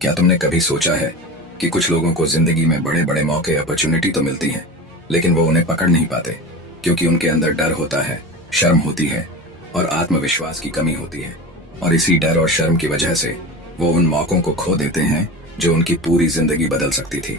क्या तुमने कभी सोचा है कि कुछ लोगों को जिंदगी में बड़े बड़े मौके अपॉर्चुनिटी तो मिलती हैं, लेकिन वो उन्हें पकड़ नहीं पाते क्योंकि उनके अंदर डर होता है, शर्म होती है और आत्मविश्वास की कमी होती है। और इसी डर और शर्म की वजह से वो उन मौकों को खो देते हैं जो उनकी पूरी जिंदगी बदल सकती थी।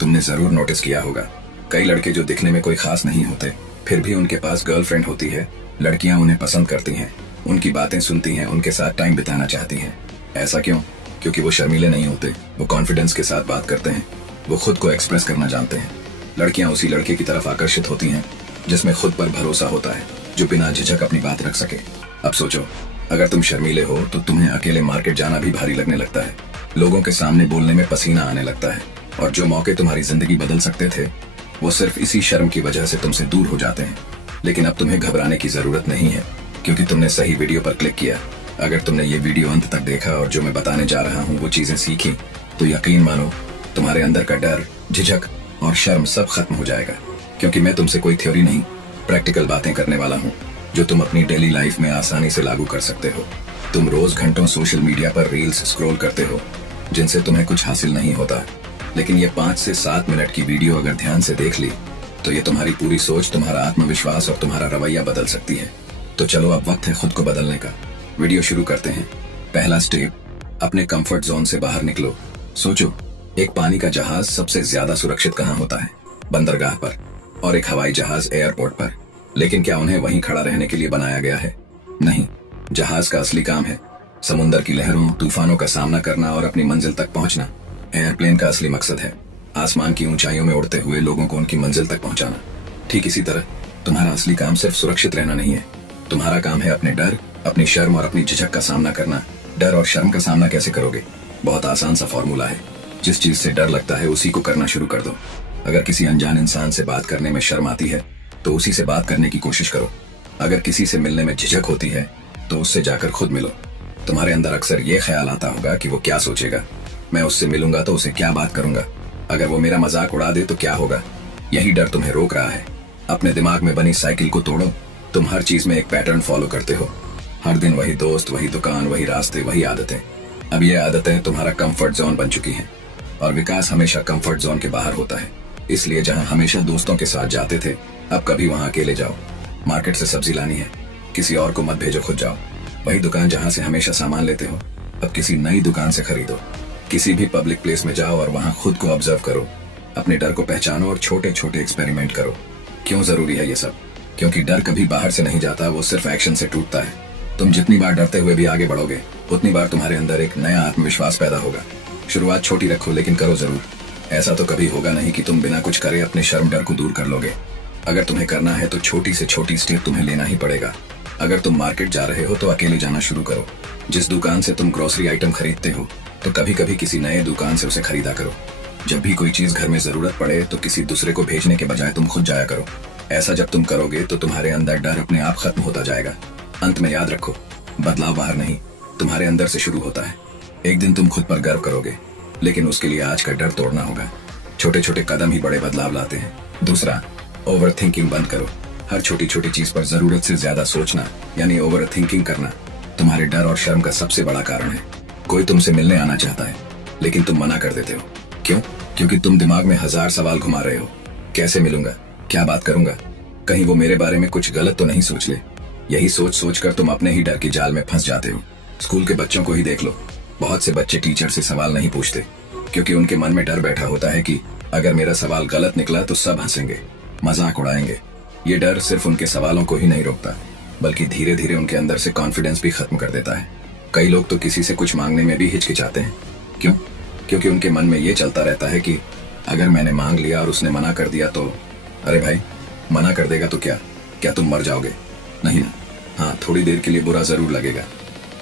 तुमने जरूर नोटिस किया होगा, कई लड़के जो दिखने में कोई खास नहीं होते फिर भी उनके पास गर्लफ्रेंड होती है। लड़कियां उन्हें पसंद करती हैं, उनकी बातें सुनती हैं, उनके साथ टाइम बिताना चाहती हैं। ऐसा क्यों? क्योंकि वो शर्मीले नहीं होते, वो कॉन्फिडेंस के साथ बात करते हैं, वो खुद को एक्सप्रेस करना जानते हैं। लड़कियां उसी लड़के की तरफ आकर्षित होती हैं जिसमें खुद पर भरोसा होता है, जो बिना झिझक अपनी बात रख सके। अब सोचो, अगर तुम शर्मीले हो तो तुम्हें अकेले मार्केट जाना भी भारी लगने लगता है, लोगों के सामने बोलने में पसीना आने लगता है, और जो मौके तुम्हारी जिंदगी बदल सकते थे वो सिर्फ इसी शर्म की वजह से तुमसे दूर हो जाते हैं। लेकिन अब तुम्हें घबराने की जरूरत नहीं है, क्योंकि तुमने सही वीडियो पर क्लिक किया। अगर तुमने ये वीडियो अंत तक देखा और जो मैं बताने जा रहा हूँ वो चीजें सीखी, तो यकीन मानो तुम्हारे अंदर का डर, झिझक और शर्म सब खत्म हो जाएगा। क्योंकि मैं तुमसे कोई थ्योरी नहीं, प्रैक्टिकल बातें करने वाला हूँ जो तुम अपनी डेली लाइफ में आसानी से लागू कर सकते हो। तुम रोज घंटों सोशल मीडिया पर रील्स स्क्रॉल करते हो जिनसे तुम्हें कुछ हासिल नहीं होता, लेकिन ये 5 से 7 मिनट की वीडियो अगर ध्यान से देख ली तो ये तुम्हारी पूरी सोच, तुम्हारा आत्मविश्वास और तुम्हारा रवैया बदल सकती है। तो चलो, अब वक्त है खुद को बदलने का। वीडियो शुरू करते हैं। पहला स्टेप, अपने कंफर्ट जोन से बाहर निकलो। सोचो, एक पानी का जहाज सबसे ज्यादा सुरक्षित कहाँ होता है? बंदरगाह पर। और एक हवाई जहाज एयरपोर्ट पर। लेकिन क्या उन्हें वहीं खड़ा रहने के लिए बनाया गया है? नहीं। जहाज का असली काम है समुद्र की लहरों, तूफानों का सामना करना और अपनी मंजिल तक पहुंचना। एयरप्लेन का असली मकसद है आसमान की ऊंचाइयों में उड़ते हुए लोगों को उनकी मंजिल तक पहुंचाना। ठीक इसी तरह तुम्हारा असली काम सिर्फ सुरक्षित रहना नहीं है, तुम्हारा काम है अपने डर, अपनी शर्म और अपनी झिझक का सामना करना। डर और शर्म का सामना कैसे करोगे? बहुत आसान सा फॉर्मूला है। जिस चीज से डर लगता है उसी को करना शुरू कर दो। अगर किसी अनजान इंसान से बात करने में शर्म आती है तो उसी से बात करने की कोशिश करो। अगर किसी से मिलने में झिझक होती है तो उससे जाकर खुद मिलो। तुम्हारे अंदर अक्सर ये ख्याल आता होगा कि वो क्या सोचेगा, मैं उससे मिलूंगा तो उसे क्या बात करूंगा, अगर वो मेरा मजाक उड़ा दे तो क्या होगा। यही डर तुम्हें रोक रहा है। अपने दिमाग में बनी साइकिल को तोड़ो। तुम हर चीज में एक पैटर्न फॉलो करते हो, हर दिन वही दोस्त, वही दुकान, वही रास्ते, वही आदतें। अब ये आदतें तुम्हारा कंफर्ट जोन बन चुकी हैं, और विकास हमेशा कंफर्ट जोन के बाहर होता है। इसलिए जहां हमेशा दोस्तों के साथ जाते थे, अब कभी वहां अकेले जाओ। मार्केट से सब्जी लानी है, किसी और को मत भेजो, खुद जाओ। वही दुकान जहां से हमेशा सामान लेते हो, अब किसी नई दुकान से खरीदो। किसी भी पब्लिक प्लेस में जाओ और वहां खुद को ऑब्जर्व करो, अपने डर को पहचानो और छोटे छोटे एक्सपेरिमेंट करो। क्यों जरूरी है ये सब? क्योंकि डर कभी बाहर से नहीं जाता, वो सिर्फ एक्शन से टूटता है। तुम जितनी बार डरते हुए भी आगे बढ़ोगे, उतनी बार तुम्हारे अंदर एक नया आत्मविश्वास पैदा होगा। शुरुआत छोटी रखो, लेकिन करो जरूर। ऐसा तो कभी होगा नहीं कि तुम बिना कुछ करे अपने शर्म डर को दूर कर लोगे। अगर तुम्हें करना है तो छोटी से छोटी स्टेप तुम्हें लेना ही पड़ेगा। अगर तुम मार्केट जा रहे हो तो अकेले जाना शुरू करो। जिस दुकान से तुम ग्रोसरी आइटम खरीदते हो तो कभी कभी किसी नए दुकान से उसे खरीदा करो। जब भी कोई चीज घर में जरूरत पड़े तो किसी दूसरे को भेजने के बजाय तुम खुद जाया करो। ऐसा जब तुम करोगे तो तुम्हारे अंदर डर अपने आप खत्म होता जाएगा। अंत में याद रखो, बदलाव बाहर नहीं, तुम्हारे अंदर से शुरू होता है। एक दिन तुम खुद पर गर्व करोगे, लेकिन उसके लिए आज का डर तोड़ना होगा। छोटे छोटे कदम ही बड़े बदलाव लाते हैं। दूसरा, ओवर थिंकिंग बंद करो। हर छोटी छोटी चीज पर जरूरत से ज्यादा सोचना, यानी ओवर थिंकिंग करना, तुम्हारे डर और शर्म का सबसे बड़ा कारण है। कोई तुमसे मिलने आना चाहता है, लेकिन तुम मना कर देते हो। क्यों? क्योंकि तुम दिमाग में 1000 सवाल घुमा रहे हो। कैसे मिलूंगा, क्या बात करूंगा, कहीं वो मेरे बारे में कुछ गलत तो नहीं सोच ले। यही सोच सोच कर तुम अपने ही डर की जाल में फंस जाते हो। स्कूल के बच्चों को ही देख लो, बहुत से बच्चे टीचर से सवाल नहीं पूछते, क्योंकि उनके मन में डर बैठा होता है कि अगर मेरा सवाल गलत निकला तो सब हंसेंगे, मजाक उड़ाएंगे। ये डर सिर्फ उनके सवालों को ही नहीं रोकता, बल्कि धीरे धीरे उनके अंदर से कॉन्फिडेंस भी खत्म कर देता है। कई लोग तो किसी से कुछ मांगने में भी हिचकिचाते हैं। क्यों? क्योंकि उनके मन में ये चलता रहता है कि अगर मैंने मांग लिया और उसने मना कर दिया तो, अरे भाई, मना कर देगा तो क्या तुम मर जाओगे? नहीं ना। हाँ, थोड़ी देर के लिए बुरा जरूर लगेगा,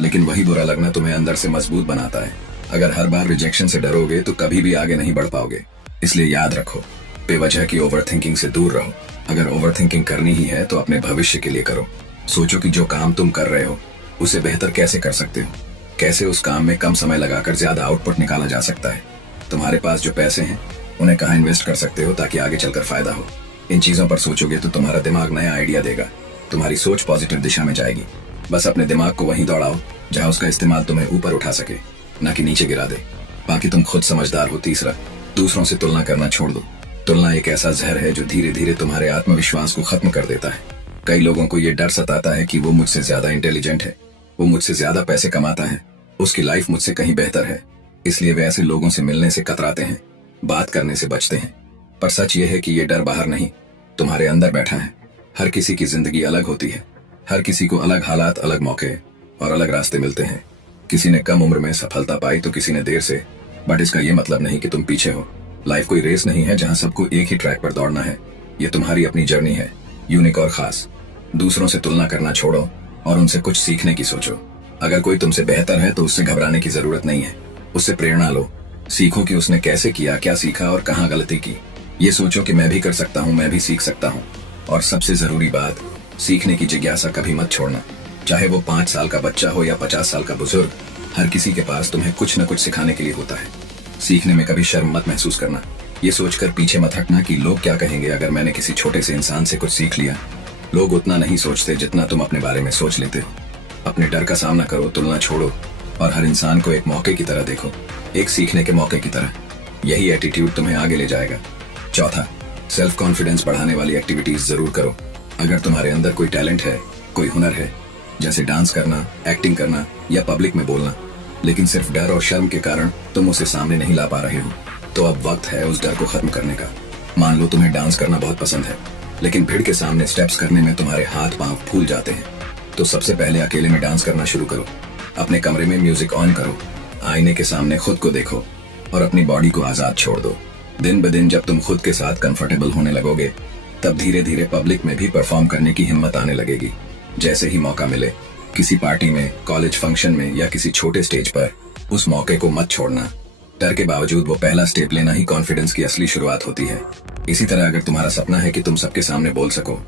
लेकिन वही बुरा लगना तुम्हें अंदर से मजबूत बनाता है। अगर हर बार रिजेक्शन से डरोगे तो कभी भी आगे नहीं बढ़ पाओगे। इसलिए याद रखो, बेवजह की ओवर थिंकिंग से दूर रहो। अगर ओवर थिंकिंग करनी ही है तो अपने भविष्य के लिए करो। सोचो कि जो काम तुम कर रहे हो उसे बेहतर कैसे कर सकते हो, कैसे उस काम में कम समय लगाकर ज्यादा आउटपुट निकाला जा सकता है। तुम्हारे पास जो पैसे हैं उन्हें कहाँ इन्वेस्ट कर सकते हो ताकि आगे चलकर फायदा हो। इन चीजों पर सोचोगे तो तुम्हारा दिमाग नया आइडिया देगा, तुम्हारी सोच पॉजिटिव दिशा में जाएगी। बस अपने दिमाग को वहीं दौड़ाओ जहां उसका इस्तेमाल तुम्हें ऊपर उठा सके, न कि नीचे गिरा दे। बाकी तुम खुद समझदार हो। तीसरा, दूसरों से तुलना करना छोड़ दो। तुलना एक ऐसा जहर है जो धीरे धीरे तुम्हारे आत्मविश्वास को खत्म कर देता है। कई लोगों को ये डर सताता है कि वो मुझसे ज्यादा इंटेलिजेंट है, वो मुझसे ज्यादा पैसे कमाता है, उसकी लाइफ मुझसे कहीं बेहतर है, इसलिए वे ऐसे लोगों से मिलने से कतराते हैं, बात करने से बचते हैं। पर सच ये है कि ये डर बाहर नहीं, तुम्हारे अंदर बैठा है। हर किसी की जिंदगी अलग होती है, हर किसी को अलग हालात, अलग मौके और अलग रास्ते मिलते हैं। किसी ने कम उम्र में सफलता पाई तो किसी ने देर से, बट इसका ये मतलब नहीं कि तुम पीछे हो। लाइफ कोई रेस नहीं है जहां सबको एक ही ट्रैक पर दौड़ना है। ये तुम्हारी अपनी जर्नी है, यूनिक और खास। दूसरों से तुलना करना छोड़ो और उनसे कुछ सीखने की सोचो। अगर कोई तुमसे बेहतर है तो उससे घबराने की जरूरत नहीं है, उससे प्रेरणा लो। सीखो कि उसने कैसे किया, क्या सीखा और कहाँ गलती की। ये सोचो कि मैं भी कर सकता हूँ, मैं भी सीख सकता हूँ। और सबसे जरूरी बात, सीखने की जिज्ञासा कभी मत छोड़ना। चाहे वो 5 साल का बच्चा हो या 50 साल का बुजुर्ग, हर किसी के पास तुम्हें कुछ न कुछ सिखाने के लिए होता है। सीखने में कभी शर्म मत महसूस करना। ये सोचकर पीछे मत हटना कि लोग क्या कहेंगे अगर मैंने किसी छोटे से इंसान से कुछ सीख लिया। लोग उतना नहीं सोचते जितना तुम अपने बारे में सोच लेते हो। अपने डर का सामना करो, तुलना छोड़ो और हर इंसान को एक मौके की तरह देखो, एक सीखने के मौके की तरह। यही एटीट्यूड तुम्हें आगे ले जाएगा। चौथा, सेल्फ कॉन्फिडेंस बढ़ाने वाली एक्टिविटीज जरूर करो। अगर तुम्हारे अंदर कोई टैलेंट है, कोई हुनर है, जैसे डांस करना, एक्टिंग करना या पब्लिक में बोलना, लेकिन सिर्फ डर और शर्म के कारण तुम उसे सामने नहीं ला पा रहे हो, तो अब वक्त है उस डर को खत्म करने का। मान लो तुम्हें डांस करना बहुत पसंद है, लेकिन भीड़ के सामने स्टेप्स करने में तुम्हारे हाथ पांव फूल जाते हैं, तो सबसे पहले अकेले में डांस करना शुरू करो। अपने कमरे में म्यूजिक ऑन करो, आईने के सामने खुद को देखो और अपनी बॉडी को आजाद छोड़ दो। दिन ब दिन जब तुम खुद के साथ कंफर्टेबल होने लगोगे, तब धीरे धीरे पब्लिक में भी परफॉर्म करने की हिम्मत आने लगेगी। जैसे ही मौका मिले, किसी पार्टी में, कॉलेज फंक्शन में या किसी छोटे स्टेज पर, उस मौके को मत छोड़ना। डर के बावजूद वो पहला स्टेप लेना ही कॉन्फिडेंस की असली शुरुआत होती है। इसी तरह अगर तुम्हारा सपना है कि तुम सबके सामने बोल सको,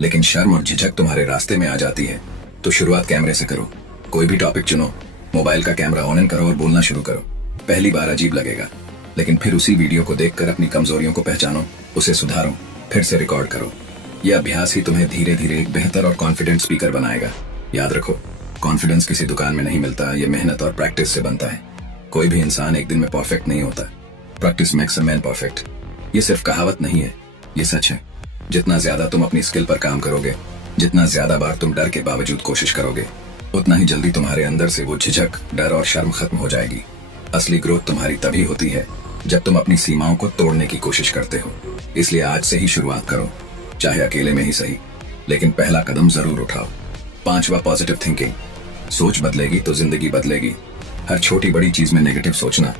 लेकिन शर्म और झिझक तुम्हारे रास्ते में आ जाती है, तो शुरुआत कैमरे से करो। कोई भी टॉपिक चुनो, मोबाइल का कैमरा ऑन करो और बोलना शुरू करो। पहली बार अजीब लगेगा, लेकिन फिर उसी वीडियो को देखकर अपनी कमजोरियों को पहचानो, उसे सुधारो, फिर से रिकॉर्ड करो। यह अभ्यास ही तुम्हें धीरे धीरे एक बेहतर और कॉन्फिडेंट स्पीकर बनाएगा। याद रखो, कॉन्फिडेंस किसी दुकान में नहीं मिलता, ये मेहनत और प्रैक्टिस से बनता है। कोई भी इंसान एक दिन में परफेक्ट नहीं होता। Practice makes a man perfect. ये सिर्फ कहावत नहीं है, ये सच है। जितना ज्यादा तुम अपनी स्किल पर काम करोगे, जितना ज्यादा बार तुम डर के बावजूद कोशिश करोगे, उतना ही जल्दी तुम्हारे अंदर से वो झिझक, डर और शर्म खत्म हो जाएगी। असली ग्रोथ तुम्हारी तभी होती है जब तुम अपनी सीमाओं को तोड़ने की कोशिश करते हो। इसलिए आज से ही शुरुआत करो, चाहे अकेले में ही सही, लेकिन पहला कदम जरूर उठाओ। 5वां, पॉजिटिव थिंकिंग। सोच बदलेगी तो जिंदगी बदलेगी। हर छोटी बड़ी चीज में नेगेटिव सोचना,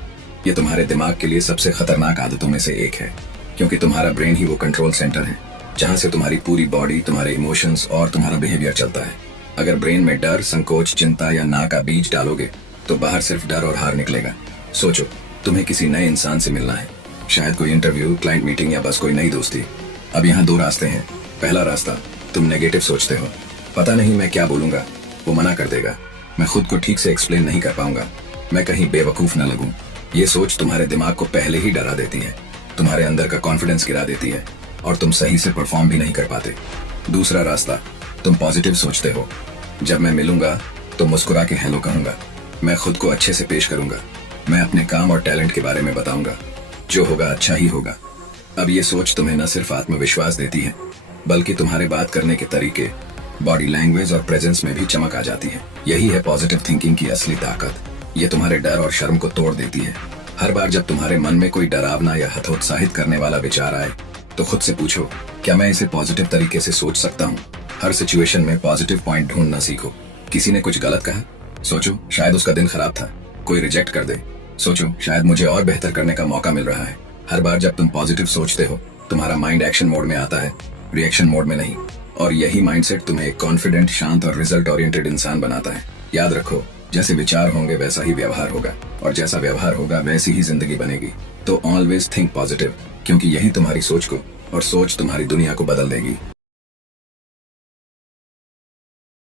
ये तुम्हारे दिमाग के लिए सबसे खतरनाक आदतों में से एक है, क्योंकि तुम्हारा ब्रेन ही वो कंट्रोल सेंटर है जहां से तुम्हारी पूरी बॉडी, तुम्हारे इमोशंस और तुम्हारा बिहेवियर चलता है। अगर ब्रेन में डर, संकोच, चिंता या ना का बीज डालोगे, तो बाहर सिर्फ डर और हार निकलेगा। सोचो, तुम्हें किसी नए इंसान से मिलना है, शायद कोई इंटरव्यू, क्लाइंट मीटिंग या बस कोई नई दोस्ती। अब यहाँ 2 रास्ते हैं। पहला रास्ता, तुम नेगेटिव सोचते हो, पता नहीं मैं क्या बोलूंगा, वो मना कर देगा, मैं खुद को ठीक से एक्सप्लेन नहीं कर पाऊंगा, मैं कहीं बेवकूफ न लगूं। ये सोच तुम्हारे दिमाग को पहले ही डरा देती है, तुम्हारे अंदर का कॉन्फिडेंस गिरा देती है और तुम सही से परफॉर्म भी नहीं कर पाते। दूसरा रास्ता, तुम पॉजिटिव सोचते हो, जब मैं मिलूंगा तो मुस्कुरा के हेलो कहूंगा, मैं खुद को अच्छे से पेश करूंगा, मैं अपने काम और टैलेंट के बारे में बताऊंगा, जो होगा अच्छा ही होगा। अब ये सोच तुम्हें न सिर्फ आत्मविश्वास देती है, बल्कि तुम्हारे बात करने के तरीके, बॉडी लैंग्वेज और प्रेजेंस में भी चमक आ जाती है। यही है पॉजिटिव थिंकिंग की असली ताकत। ये तुम्हारे डर और शर्म को तोड़ देती है। हर बार जब तुम्हारे मन में कोई डरावना या हतोत्साहित करने वाला विचार आए, तो खुद से पूछो, क्या मैं इसे पॉजिटिव तरीके से सोच सकता हूँ। हर सिचुएशन में पॉजिटिव पॉइंट ढूंढना सीखो। किसी ने कुछ गलत कहा, सोचो शायद उसका दिन खराब था। कोई रिजेक्ट कर दे, सोचो शायद मुझे और बेहतर करने का मौका मिल रहा है। हर बार जब तुम पॉजिटिव सोचते हो, तुम्हारा माइंड एक्शन मोड में आता है, रिएक्शन मोड में नहीं। और यही माइंडसेट तुम्हें एक कॉन्फिडेंट, शांत और रिजल्ट ओरिएंटेड इंसान बनाता है। याद रखो, जैसे विचार होंगे वैसा ही व्यवहार होगा, और जैसा व्यवहार होगा वैसी ही जिंदगी बनेगी। तो ऑलवेज थिंक पॉजिटिव, क्योंकि यही तुम्हारी सोच को और सोच तुम्हारी दुनिया को बदल देगी।